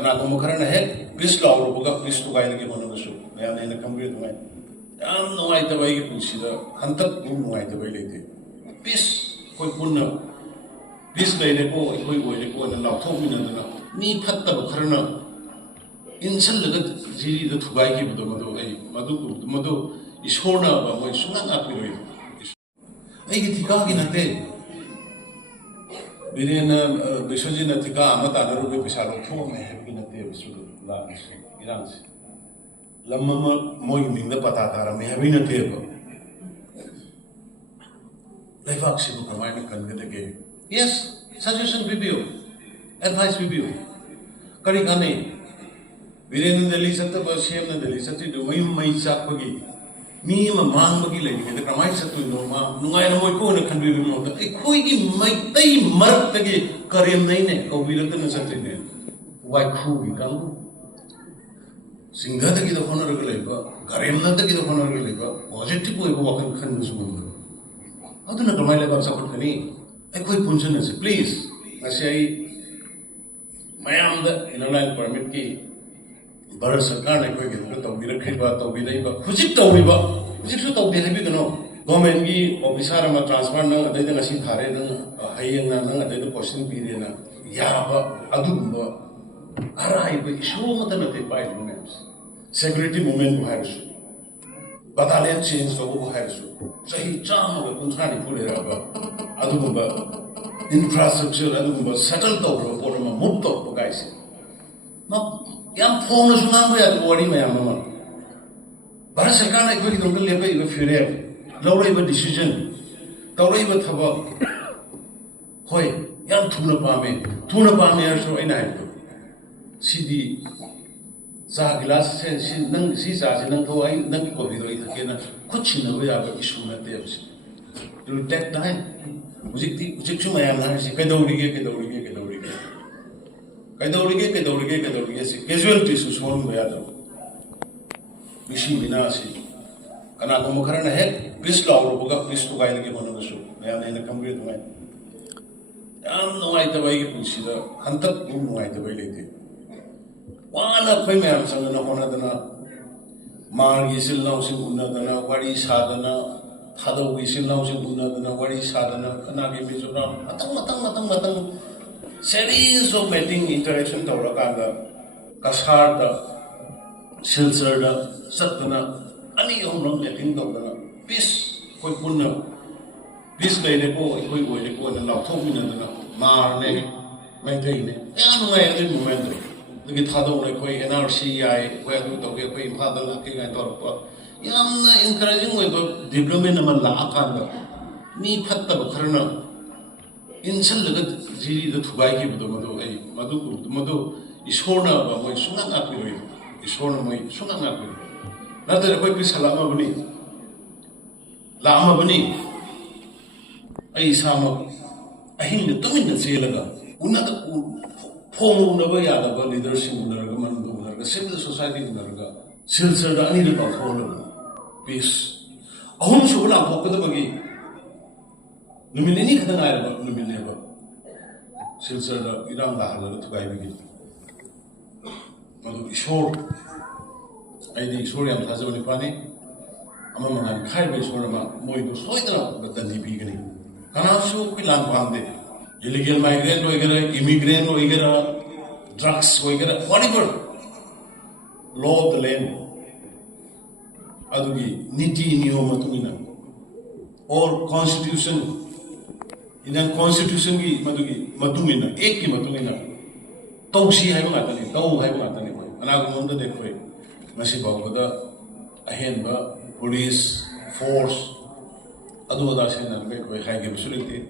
कनागुम खरना है piece लाउरबगा piece तुगाइलगे होनबसु मैंने इन खंबे दुआई याम नुआइतबाई की पुंसीदा हंतक नुआइतबाई लेते पीस कोई पुन्ना पीस लेरेको कोई ओइरेको न लाउथोमिनदना मी फत्तब खरना इंसलगा जीरीदा थुगाइगे बदो मदो आई मदो इशोरना मोय सुना नापिरोय आई थिका की नते बिरेन बिशोजीना थिका अमता नरुबे पैसा लौथो में है की नते बिसु लांस इरांस लम्मा मोय मिंग पता तारा में है नते लेफाक सिबु कमाइन कनगदगे यस सजेशन बिबियो एडवाइस बिबियो करी काने बिरेन दिल्ली सत्त बसेम न दिल्ली सत्ति दु मई चाकपगी मी मांगबगी लेगे द कमाई सत्तु नोमा नुगाय मोय को न खनबि बिमो द ए खोई की मैतै मरक तगे करेम नै ने कौबिरत न सत्ति ने वाइ खु की कांगु सिंगा तगी द होनर ग लेबा करेम न तगी द होनर ग लेबा पॉजिटिव को एगो वखन खन सुमन अदुना कमाई लेबा सपोर्ट कनी ए खोई पुंसन से प्लीज नसे मयाम द इनलाइन परमिट की भारत सरकार ने कोई तौबीरखिबा तौबीरैबा हुजिक तौबीबा हुजिकसु तौबी हाबिगनो गवर्नमेंट की ऑफिसर अमा ट्रांसफर नंग अदैद ngasi थारे नंग हयेंग नंग अदैद पोस्टिंग पीरेना याबा अदुगुंबा अराइबा इशू मतन ते पाइ मूवमेंट्स सिक्योरिटी मूवमेंट को हायरसु बटालियन चेंज को हायरसु सही चामगा कुंथ्रानि फुलेराबा अदुगुंबा इंफ्रास्ट्रक्चर अदुगुंबा सेटल तौरो पोरमा मुक्त तो गाइसे न याम फोन सुनांग या वरी मयाम मा भारत सरकार ने कोई दंगल लेबा इबा फिरे लौरैबा डिसीजन तौरैबा थबक होय याम थुना पामे हरसो आइना हाइबो सिदी चा गिलास से नंग सी चा से नंग तो आई नंग कॉफी दो थकेना खुद छिनबो याबा इशू नते अबसे इट टेक टाइम मुजिक सु मयाम हारसि कैदौरिगे से कैजुअलिटी सु सोन बया दो मिशी बिना से कनागुम खरना है पीस लाउरबगा पीस तुगाइलगे होनबसु मैंने इन खंबे दुआई याम नुआइतबाई की पुंसीदा हंतक नुआइतबाई लेते वाना खोई मैम संगना होनदना मारगी सिलनाउसिं उन्नदना वारी सादना थादौगी सिलनाउसिं उन्नदना वारी सादना कनागे मिजोरा Matang series of meeting interaction tawrakaga kasarda silsarda satna ani omram meeting tawdana peace koi punna peace leile ko koi oile ko na lauthomi na marne maintai ne anu ngai ati moment de thado ne koi nrc ai koi adu to koi phadal ke ngai torpa yamna encouraging oi development ma la akanda ni phatta ba kharna इंसलगा जीरीदा थुगाइगे बदो मदो आई मदो ईश्वरना मोय सुना नापिरोय ईश्वरना मोय सुना नापिरोय नादर कोई पिसलामा बनी लामा बनी आई सामा अहिन तुमिन चेलगा उन्नत फोंगुनबा यादबा leadership उनरगा मनदो उनरगा civil society उनरगा सिलसरदा अनी the पाथोन piece अहुम Subala पोकदबगी नुमिनेनी खतंग आयरबा नुमिनेबा सिलसरदा इरांग लाहलगा थुगाइबिगी मदु ईश्वर आइदि ईश्वर याम थाजबनि पानी अमा मंगान खाइबा ईश्वर मा मोइदो सोइदना बदनि बिगनि कनासु कि लान पांदे इलीगल माइग्रेंट वगैरह इमिग्रेंट वगैरह ड्रग्स वगैरह whatever law of the land अदुगी नीति नियम मतुमिना और कॉन्स्टिट्यूशन इनन कॉन्स्टिट्यूशन की मदुगिना एक की मदुगिना तौसी है मातने तौ है मातने कोई अनागुमंद देखोय मसी बाबदा अहेनबा पुलिस फोर्स अदुदा सेना कोई हाइगे बसुलिते